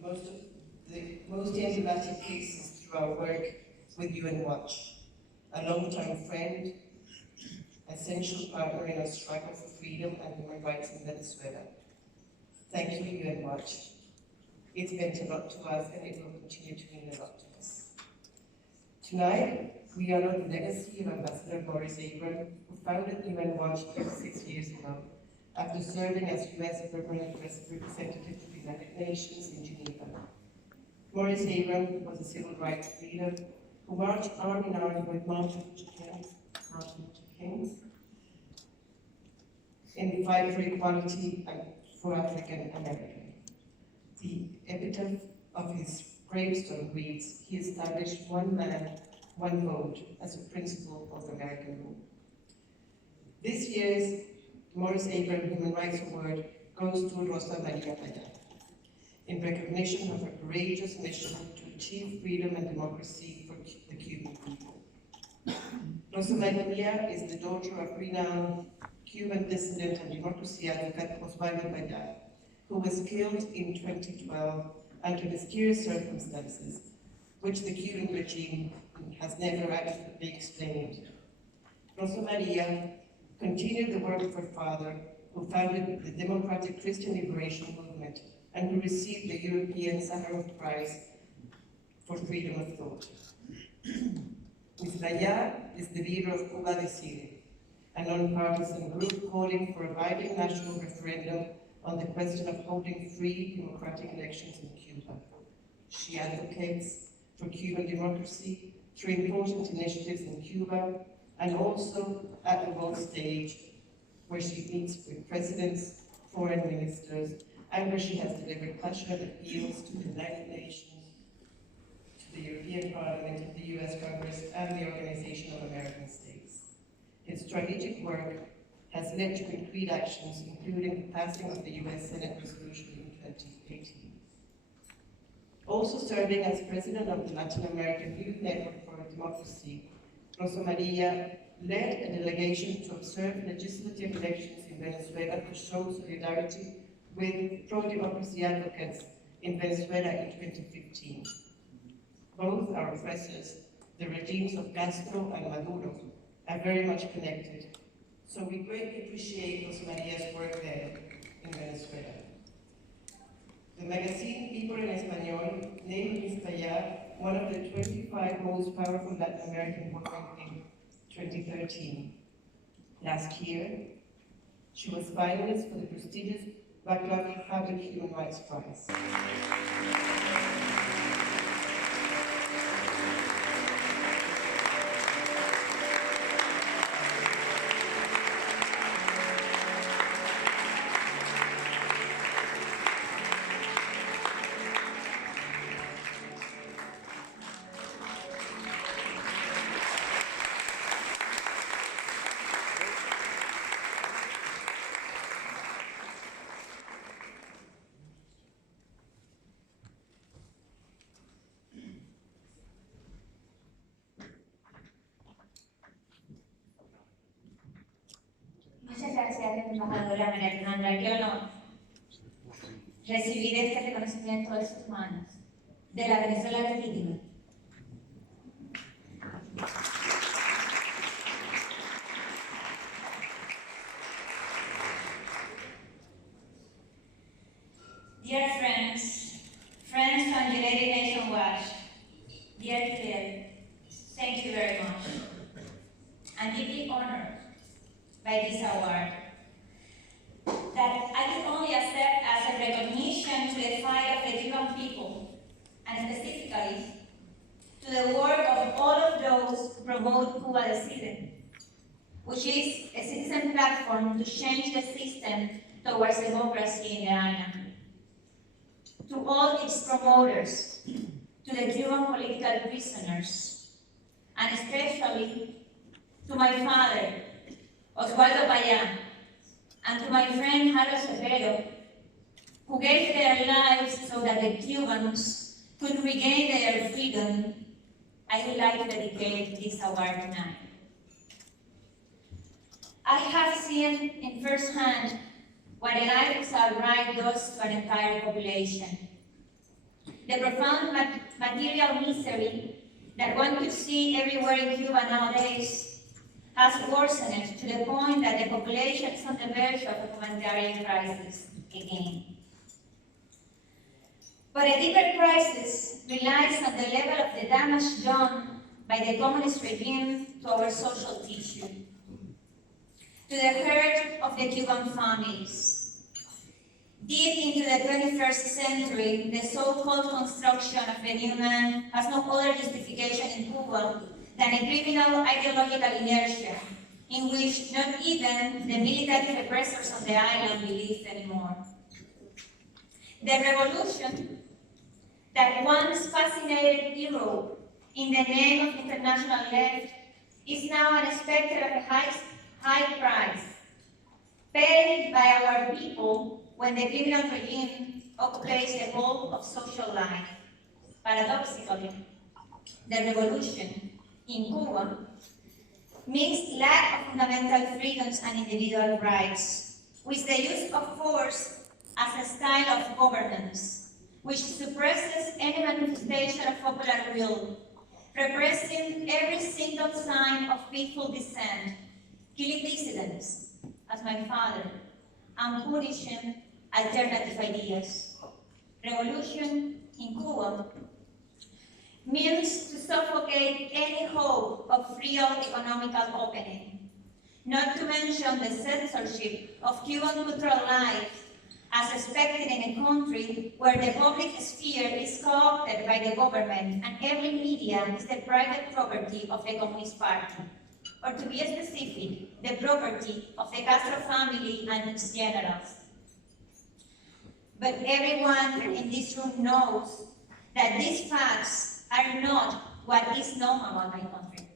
most emblematic cases through our work with UNWatch, a long-time friend, essential partner in our struggle for freedom and human rights in Venezuela. Thank you, UNWatch. It's meant a lot to us and it will continue to mean a lot to us. Tonight, we honor the legacy of Ambassador Boris Abram, who founded UNWatch 36 years ago, after serving as U.S. Permanent Representative to the United Nations in Geneva. Boris Abram was a civil rights leader who marched arm in arm with Martin Luther King in the fight for equality for African Americans. The epitaph of his gravestone reads, "He established one man, one vote as a principle of American rule." This year's Morris Abram Human Rights Award goes to Rosa María Payá in recognition of her courageous mission to achieve freedom and democracy for the Cuban people. Rosa María is the daughter of renowned Cuban dissident and democracy advocate Oswaldo Payá, who was killed in 2012 under mysterious circumstances, which the Cuban regime has never adequately explained. Rosa María continued the work of her father, who founded the Democratic Christian Liberation Movement and who received the European Sakharov Prize for freedom of thought. Ms. Payá is the leader of Cuba Decide, a non-partisan group calling for a binding national referendum on the question of holding free democratic elections in Cuba. She advocates for Cuban democracy through important initiatives in Cuba and also at the world stage, where she meets with presidents, foreign ministers, and where she has delivered passionate appeals to the United Nations, to the European Parliament, the US Congress, and the Organization of American States. His strategic work has led to concrete actions, including the passing of the US Senate resolution in 2018. Also serving as president of the Latin American Youth Network for Democracy, Rosa María led a delegation to observe legislative elections in Venezuela to show solidarity with pro-democracy advocates in Venezuela in 2015. Both our oppressors, the regimes of Castro and Maduro, are very much connected, so we greatly appreciate Rosa María's work there in Venezuela. The magazine People en Español named Ms. Payá one of the 25 most powerful Latin American women in 2013. Last year, she was finalist for the prestigious Václav Havel Human Rights Prize. Gracias, embajadora María Alejandra. Qué honor recibir este reconocimiento de sus manos, de la Venezuela legítima. Dear friends from United Nations Watch, dear Fidel, thank you very much. I'm deeply honored by this award that I can only accept as a recognition to the fight of the Cuban people, and specifically to the work of all of those who promote Cuba Decide, which is a citizen platform to change the system towards democracy in the island. To all its promoters, to the Cuban political prisoners, and especially to my father, Oswaldo Payá, and to my friend Harold Cepeda, who gave their lives so that the Cubans could regain their freedom, I would like to dedicate this award tonight. I have seen in first hand what a life of right does to an entire population. the profound material misery that one could see everywhere in Cuba nowadays has worsened to the point that the population is on the verge of a humanitarian crisis again. But a deeper crisis relies on the level of the damage done by the communist regime to our social tissue, to the hurt of the Cuban families. Deep into the 21st century, the so-called construction of the new man has no other justification in Cuba than a criminal ideological inertia in which not even the military repressors on the island believe anymore. The revolution that once fascinated Europe in the name of international left is now an specter of a high price paid by our people when the criminal regime occupies the whole of social life. Paradoxically, the revolution in Cuba means lack of fundamental freedoms and individual rights, with the use of force as a style of governance, which suppresses any manifestation of popular will, repressing every single sign of peaceful dissent, killing dissidents, as my father, and punishing alternative ideas. Revolution in Cuba means to suffocate any hope of real economical opening, not to mention the censorship of Cuban cultural life as expected in a country where the public sphere is co-opted by the government and every media is the private property of the Communist Party, or to be specific, the property of the Castro family and its generals. But everyone in this room knows that these facts are not what is known about my country.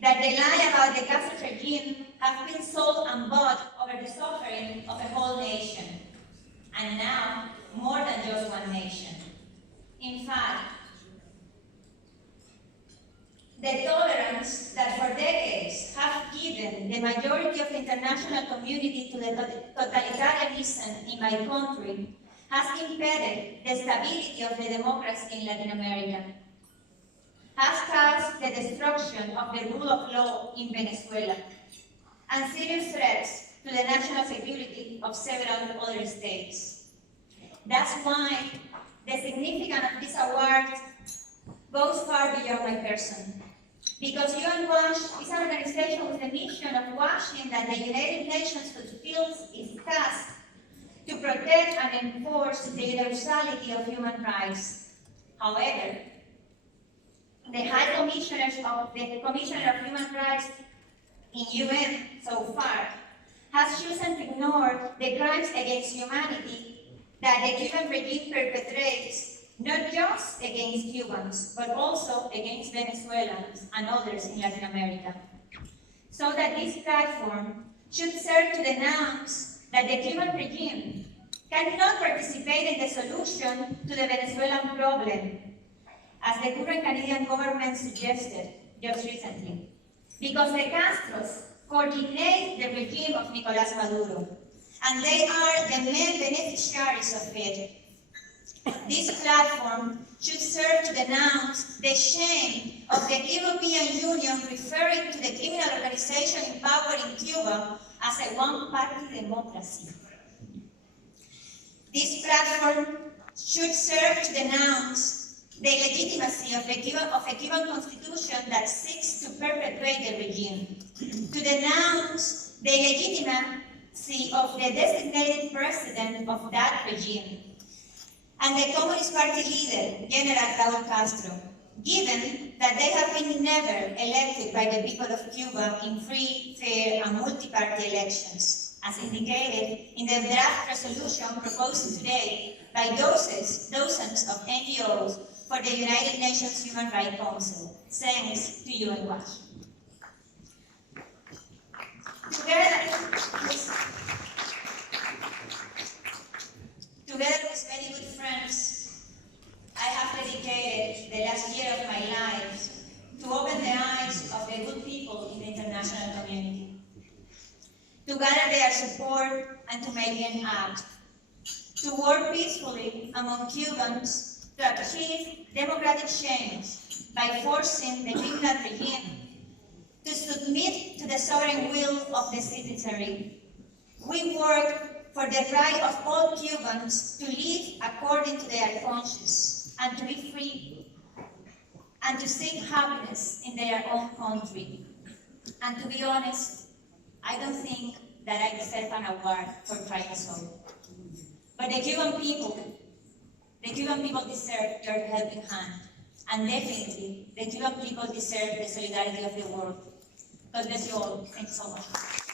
That the lie about the Castro regime has been sold and bought over the suffering of a whole nation, and now more than just one nation. In fact, the tolerance that for decades have given the majority of the international community to the totalitarianism in my country has impeded the stability of the democracy in Latin America, has caused the destruction of the rule of law in Venezuela, and serious threats to the national security of several other states. That's why the significance of this award goes far beyond my person. Because UNWatch is an organization with the mission of watching that the United Nations fulfills its task to protect and enforce the universality of human rights. However, the High Commissioner of Human Rights in UN so far has chosen to ignore the crimes against humanity that the Cuban regime perpetrates, not just against Cubans, but also against Venezuelans and others in Latin America. So that this platform should serve to denounce that the Cuban regime cannot participate in the solution to the Venezuelan problem, as the current Canadian government suggested just recently, because the Castros coordinate the regime of Nicolás Maduro, and they are the main beneficiaries of it. This platform should serve to denounce the shame of the European Union referring to the criminal organization in power in Cuba as a one-party democracy. This platform should serve to denounce the legitimacy of a Cuban constitution that seeks to perpetuate the regime, to denounce the legitimacy of the designated president of that regime, and the Communist Party leader, General Raúl Castro, given that they have been never elected by the people of Cuba in free, fair, and multi-party elections, as indicated in the draft resolution proposed today by dozens of NGOs for the United Nations Human Rights Council, thanks to UNWatch. Together with many good friends, I have dedicated the last year of my life to open the eyes of the good people in the international community, to gather their support and to make them act. to work peacefully among Cubans to achieve democratic change by forcing the criminal regime to submit to the sovereign will of the citizenry. We work for the right of all Cubans to live according to their conscience and to be free and to seek happiness in their own country. And to be honest, I don't think that I deserve an award for trying so. But the Cuban people deserve your helping hand. And definitely, the Cuban people deserve the solidarity of the world. God bless you all. Thank you so much.